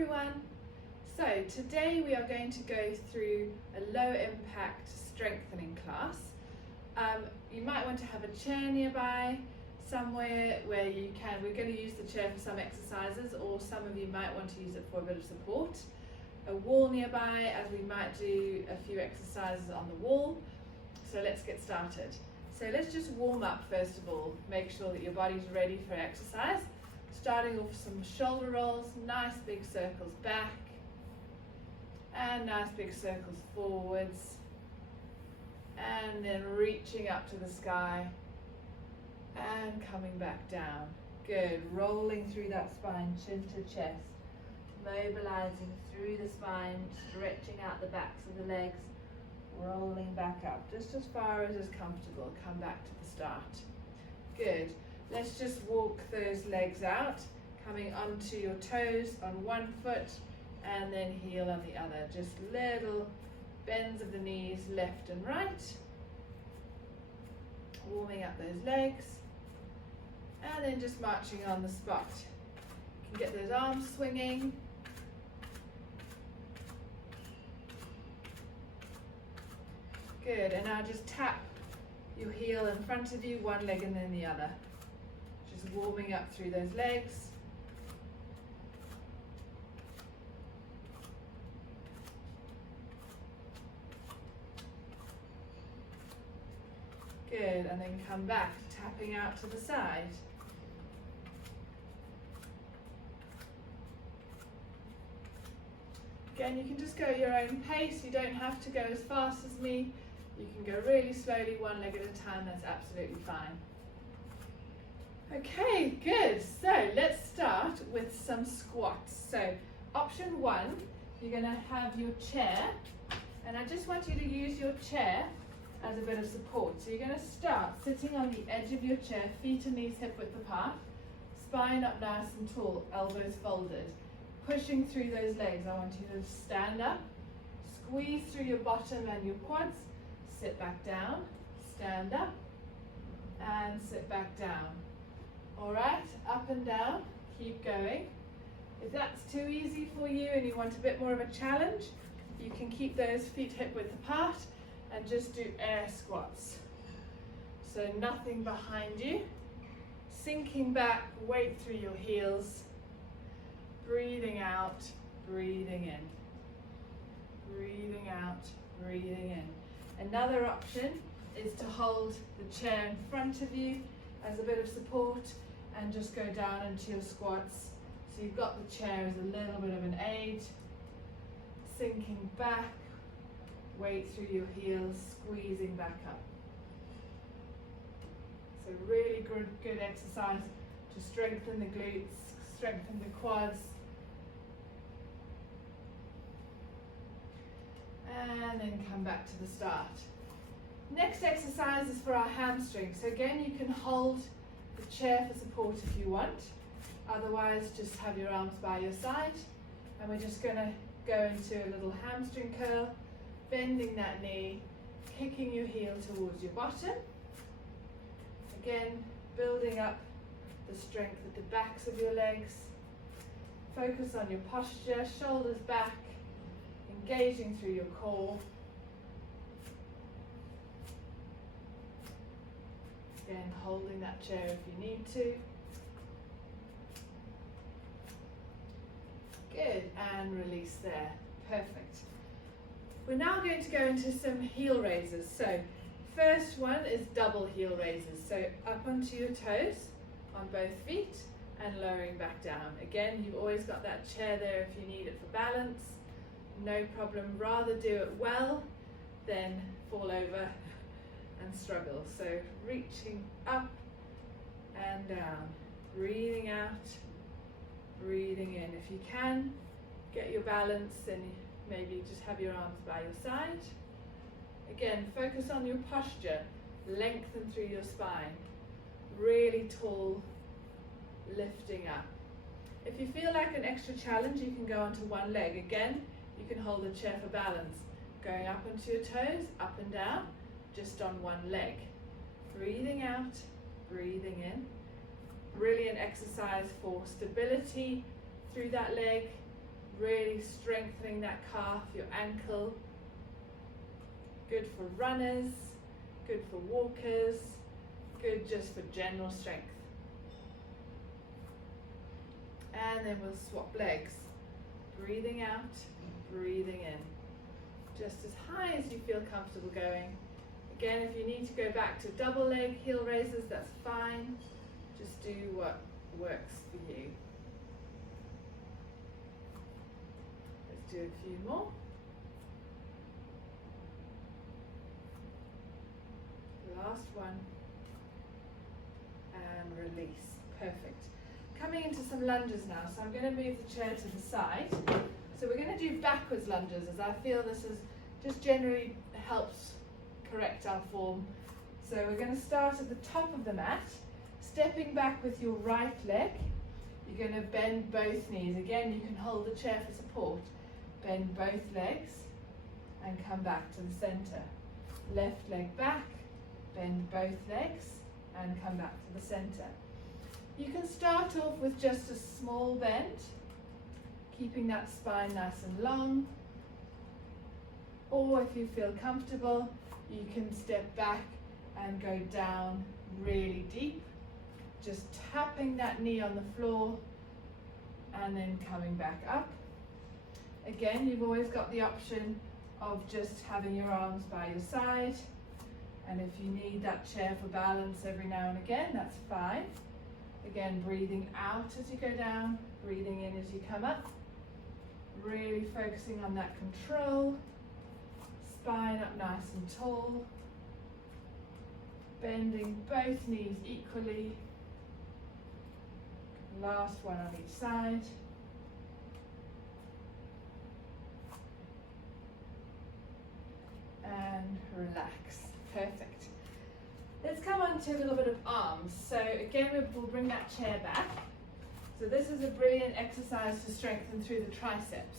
everyone. So today we are going to go through a low impact strengthening class. You might want to have a chair nearby, somewhere where you can. We're going to use the chair for some exercises, or some of you might want to use it for a bit of support. A wall nearby, as we might do a few exercises on the wall. So let's get started. So let's just warm up first of all. Make sure that your body's ready for exercise. Starting off with some shoulder rolls, nice big circles back, and nice big circles forwards, and then reaching up to the sky and coming back down. Good, rolling through that spine, chin to chest, mobilizing through the spine, stretching out the backs of the legs, rolling back up just as far as is comfortable. Come back to the start. Good. Let's just walk those legs out, coming onto your toes on one foot and then heel on the other. Just little bends of the knees left and right. Warming up those legs. And then just marching on the spot. You can get those arms swinging. Good, and now just tap your heel in front of you, one leg and then the other. Just warming up through those legs. Good, and then come back, tapping out to the side. Again, you can just go at your own pace. You don't have to go as fast as me. You can go really slowly, one leg at a time. That's absolutely fine. Okay, good. So let's start with some squats. So option one, you're going to have your chair, and I just want you to use your chair as a bit of support. So you're going to start sitting on the edge of your chair, feet and knees hip width apart, spine up nice and tall, elbows folded. Pushing through those legs. I want you to stand up, squeeze through your bottom and your quads, sit back down, stand up, and sit back down. All right, up and down, keep going. If that's too easy for you and you want a bit more of a challenge, you can keep those feet hip width apart and just do air squats. So nothing behind you, sinking back, weight through your heels, breathing out, breathing in, breathing out, breathing in. Another option is to hold the chair in front of you as a bit of support and just go down into your squats. So you've got the chair as a little bit of an aid, sinking back, weight through your heels, squeezing back up. So really good exercise to strengthen the glutes, strengthen the quads. And then come back to the start. Next exercise is for our hamstrings. So again, you can hold the chair for support if you want. Otherwise, just have your arms by your side. And we're just going to go into a little hamstring curl, bending that knee, kicking your heel towards your bottom. Again, building up the strength at the backs of your legs. Focus on your posture, shoulders back, engaging through your core. Again, holding that chair if you need to. Good, and release there. Perfect. We're now going to go into some heel raises. So first one is double heel raises. So up onto your toes on both feet and lowering back down. Again, you've always got that chair there if you need it for balance. No problem, rather do it well than fall over and struggle. So reaching up and down, breathing out, breathing in. If you can, get your balance and maybe just have your arms by your side. Again, focus on your posture, lengthen through your spine, really tall, lifting up. If you feel like an extra challenge, you can go onto one leg. Again, you can hold a chair for balance, going up onto your toes, up and down, just on one leg. Breathing out, breathing in. Brilliant exercise for stability through that leg, really strengthening that calf, your ankle. Good for runners, good for walkers, good just for general strength. And then we'll swap legs. Breathing out, breathing in. Just as high as you feel comfortable going. Again, if you need to go back to double leg heel raises, that's fine. Just do what works for you. Let's do a few more. Last one. And release. Perfect. Coming into some lunges now. So I'm going to move the chair to the side. So we're going to do backwards lunges, as I feel this is just generally helps correct our form. So we're going to start at the top of the mat, stepping back with your right leg. You're going to bend both knees. Again, you can hold the chair for support. Bend both legs and come back to the center. Left leg back, bend both legs and come back to the center. You can start off with just a small bend, keeping that spine nice and long. Or if you feel comfortable, you can step back and go down really deep, just tapping that knee on the floor and then coming back up. Again, you've always got the option of just having your arms by your side, and if you need that chair for balance every now and again, that's fine. Again, breathing out as you go down, breathing in as you come up, really focusing on that control. Spine up nice and tall, bending both knees equally. Last one on each side. And relax. Perfect. Let's come on to a little bit of arms. So again, we'll bring that chair back. So this is a brilliant exercise to strengthen through the triceps.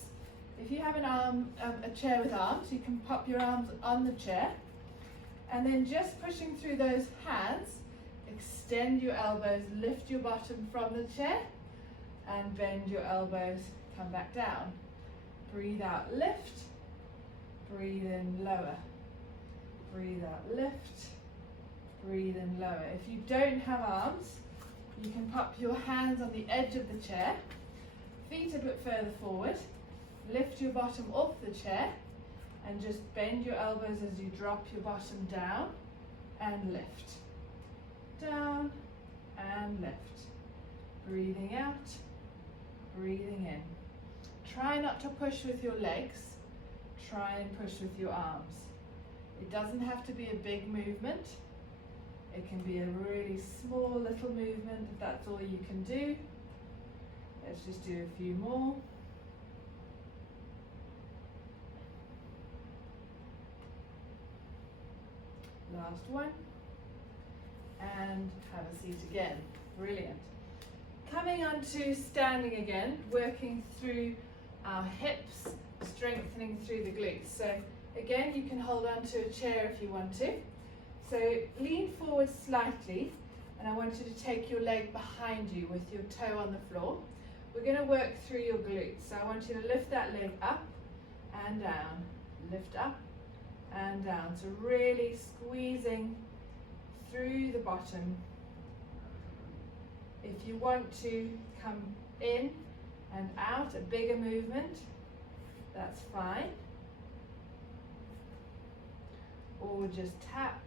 If you have a chair with arms, you can pop your arms on the chair and then just pushing through those hands, extend your elbows, lift your bottom from the chair and bend your elbows, come back down. Breathe out, lift, breathe in, lower. Breathe out, lift, breathe in, lower. If you don't have arms, you can pop your hands on the edge of the chair, feet a bit further forward, lift your bottom off the chair and just bend your elbows as you drop your bottom down and lift. Down and lift. Breathing out, breathing in. Try not to push with your legs, try and push with your arms. It doesn't have to be a big movement. It can be a really small little movement if that's all you can do. Let's just do a few more. Last one. And have a seat again. Brilliant. Coming on to standing again, working through our hips, strengthening through the glutes. So again, you can hold on to a chair if you want to. So lean forward slightly, and I want you to take your leg behind you with your toe on the floor. We're going to work through your glutes. So I want you to lift that leg up and down, lift up and down. So really squeezing through the bottom. If you want to come in and out, a bigger movement, that's fine. Or just tap,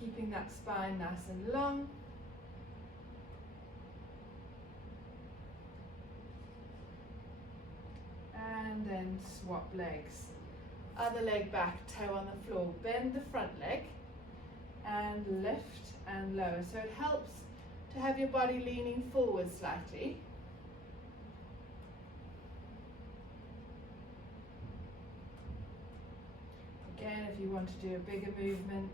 keeping that spine nice and long. And then swap legs. Other leg back, toe on the floor. Bend the front leg and lift and lower. So it helps to have your body leaning forward slightly. Again, if you want to do a bigger movement,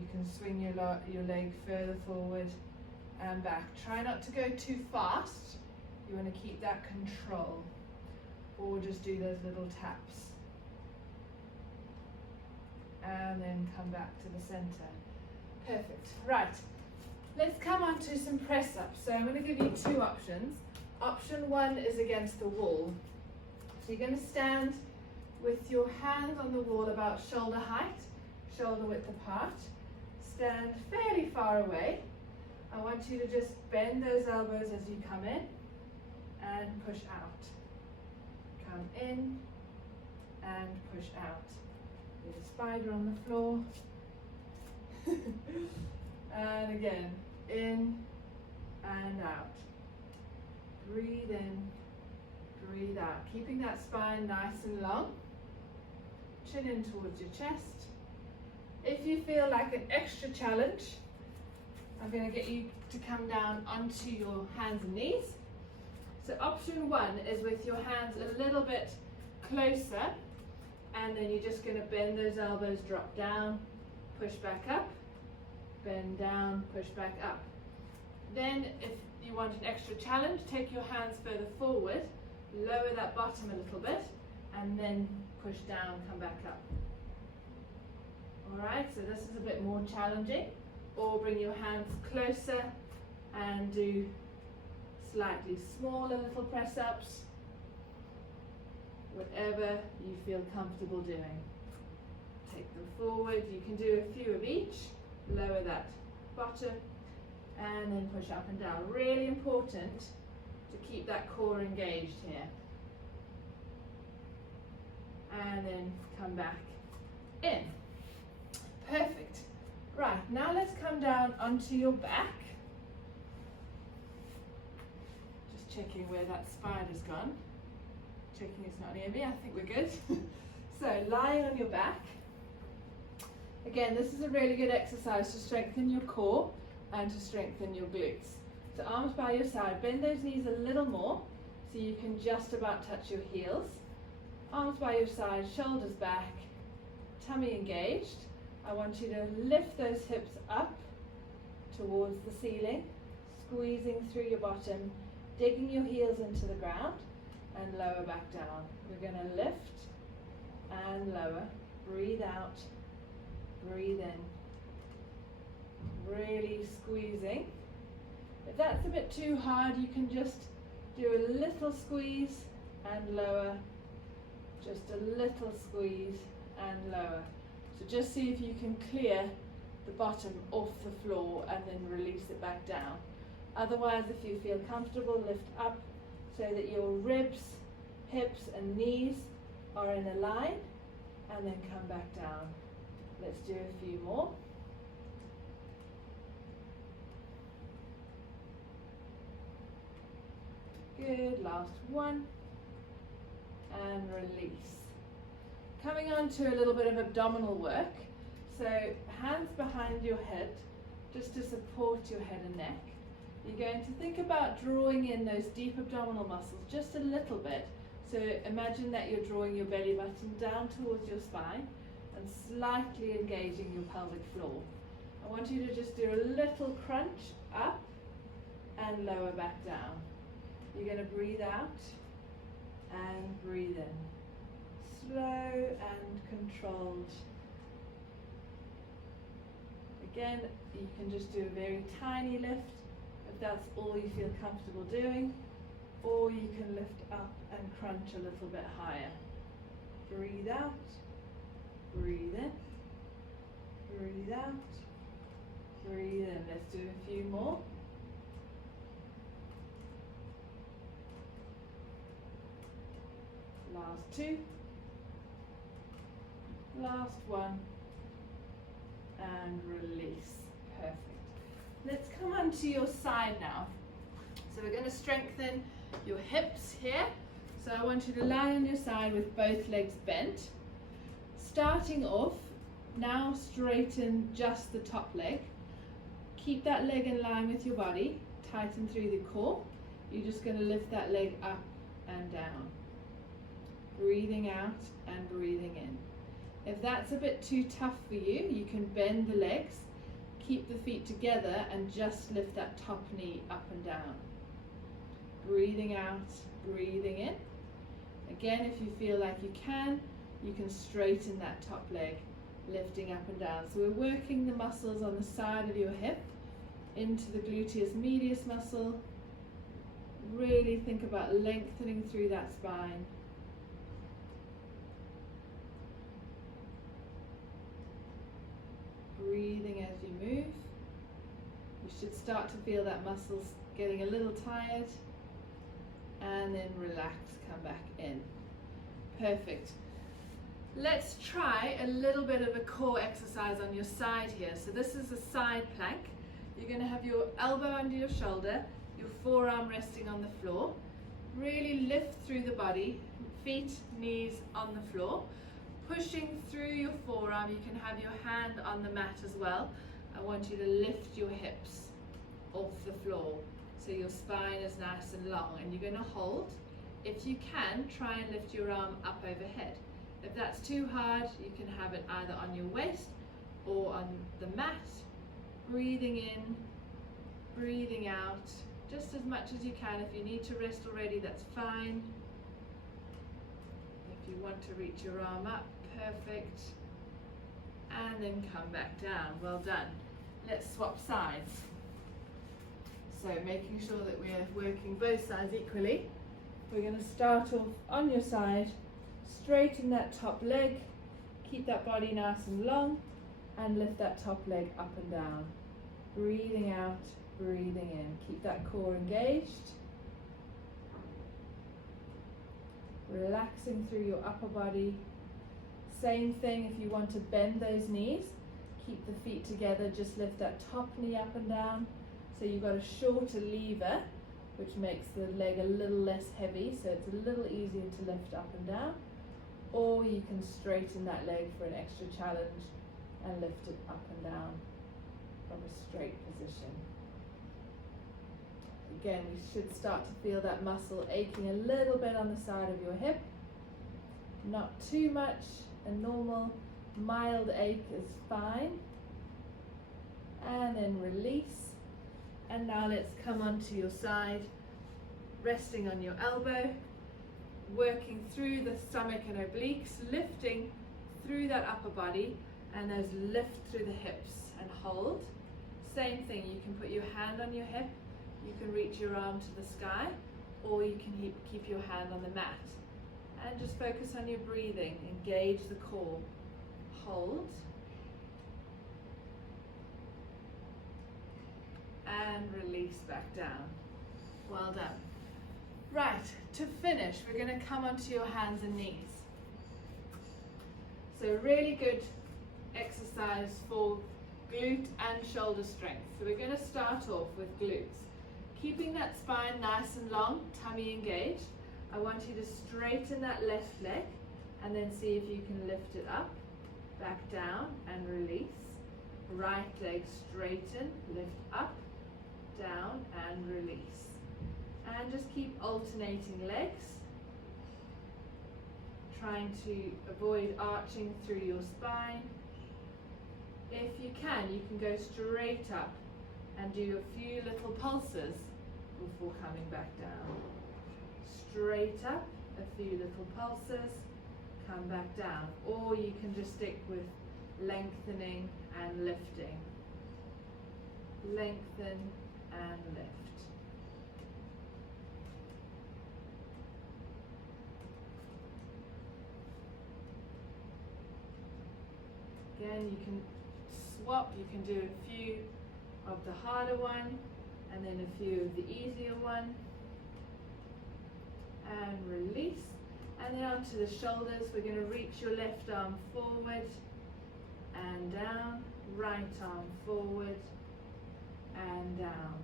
you can swing your leg further forward and back. Try not to go too fast. You want to keep that control. Or just do those little taps. And then come back to the center. Perfect. Right. Let's come on to some press ups. So I'm going to give you two options. Option one is against the wall. So you're going to stand with your hands on the wall about shoulder height, shoulder width apart. Stand fairly far away. I want you to just bend those elbows as you come in and push out. Come in and push out. There's a spider on the floor. And again, in and out. Breathe in, breathe out. Keeping that spine nice and long. Chin in towards your chest. If you feel like an extra challenge, I'm going to get you to come down onto your hands and knees. So option one is with your hands a little bit closer, and then you're just going to bend those elbows, drop down, push back up, bend down, push back up. Then if you want an extra challenge, take your hands further forward, lower that bottom a little bit, and then push down, come back up. Alright, so this is a bit more challenging. Or bring your hands closer and do slightly smaller little press ups. Whatever you feel comfortable doing. Take them forward. You can do a few of each. Lower that bottom and then push up and down. Really important to keep that core engaged here. And then come back in. Perfect. Right, now let's come down onto your back. Just checking where that spider's gone. Checking it's not near me, I think we're good. So, lying on your back. Again, this is a really good exercise to strengthen your core and to strengthen your glutes. So arms by your side, bend those knees a little more so you can just about touch your heels. Arms by your side, shoulders back, tummy engaged. I want you to lift those hips up towards the ceiling, squeezing through your bottom, digging your heels into the ground and lower back down. We're going to lift and lower, breathe out, breathe in, really squeezing. If that's a bit too hard, you can just do a little squeeze and lower, just a little squeeze and lower. So just see if you can clear the bottom off the floor and then release it back down. Otherwise, if you feel comfortable, lift up so that your ribs, hips and knees are in a line and then come back down. Let's do a few more. Good, last one. And release. Coming on to a little bit of abdominal work. So hands behind your head, just to support your head and neck. You're going to think about drawing in those deep abdominal muscles just a little bit. So imagine that you're drawing your belly button down towards your spine and slightly engaging your pelvic floor. I want you to just do a little crunch up and lower back down. You're going to breathe out and breathe in. Slow and controlled. Again, you can just do a very tiny lift if that's all you feel comfortable doing, or you can lift up and crunch a little bit higher. Breathe out, breathe in, breathe out, breathe in. Let's do a few more. Last two. Last one. And release. Perfect. Let's come onto your side now. So we're going to strengthen your hips here. So I want you to lie on your side with both legs bent. Starting off, now straighten just the top leg. Keep that leg in line with your body. Tighten through the core. You're just going to lift that leg up and down. Breathing out and breathing in. If that's a bit too tough for you, you can bend the legs, keep the feet together and just lift that top knee up and down. Breathing out, breathing in. Again, if you feel like you can straighten that top leg, lifting up and down. So we're working the muscles on the side of your hip into the gluteus medius muscle, Really think about lengthening through that spine. Breathing as you move. You should start to feel that muscles getting a little tired, and then relax, come back in. Perfect. Let's try a little bit of a core exercise on your side here. So this is a side plank. You're going to have your elbow under your shoulder, your forearm resting on the floor. Really lift through the body, feet, knees on the floor. Pushing through your forearm, you can have your hand on the mat as well. I want you to lift your hips off the floor so your spine is nice and long, and you're going to hold. If you can, try and lift your arm up overhead. If that's too hard, you can have it either on your waist or on the mat. Breathing in, breathing out, just as much as you can. If you need to rest already, that's fine. If you want to reach your arm up, perfect. And then come back down. Well done. Let's swap sides. So making sure that we're working both sides equally. We're going to start off on your side, straighten that top leg, keep that body nice and long, and lift that top leg up and down. Breathing out, breathing in. Keep that core engaged. Relaxing through your upper body. Same thing if you want to bend those knees. Keep the feet together, just lift that top knee up and down. So you've got a shorter lever, which makes the leg a little less heavy, so it's a little easier to lift up and down. Or you can straighten that leg for an extra challenge and lift it up and down from a straight position. Again, we should start to feel that muscle aching a little bit on the side of your hip. Not too much, a normal mild ache is fine. And then release. And now let's come onto your side, resting on your elbow, working through the stomach and obliques, lifting through that upper body, and those lift through the hips and hold. Same thing, you can put your hand on your hip, you can reach your arm to the sky, or you can keep your hand on the mat. And just focus on your breathing, engage the core, hold. And release back down. Well done. Right, to finish, we're going to come onto your hands and knees. So really good exercise for glute and shoulder strength. So we're going to start off with glutes. Keeping that spine nice and long, tummy engaged. I want you to straighten that left leg and then see if you can lift it up, back down and release. Right leg straighten, lift up, down and release. And just keep alternating legs, trying to avoid arching through your spine. If you can go straight up and do a few little pulses before coming back down. Straight up, a few little pulses, come back down. Or you can just stick with lengthening and lifting. Lengthen and lift. Again, you can swap, you can do a few of the harder one and then a few of the easier one. And release. And then onto the shoulders, we're going to reach your left arm forward and down, right arm forward and down.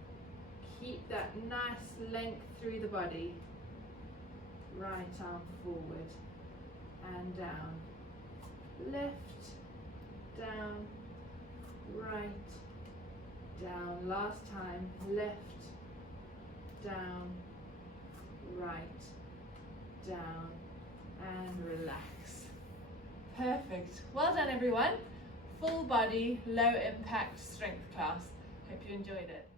Keep that nice length through the body. Right arm forward and down. Left, down, right, down. Last time, left, down, right, down, and relax. Perfect. Well done, everyone. Full body, low impact strength class. Hope you enjoyed it.